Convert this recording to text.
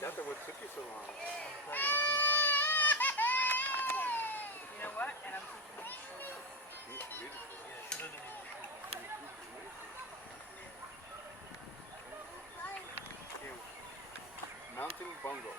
That's what took you so long. You know what? And I'm thinking of sugar. It's beautiful. Yeah. Mountain Bongo.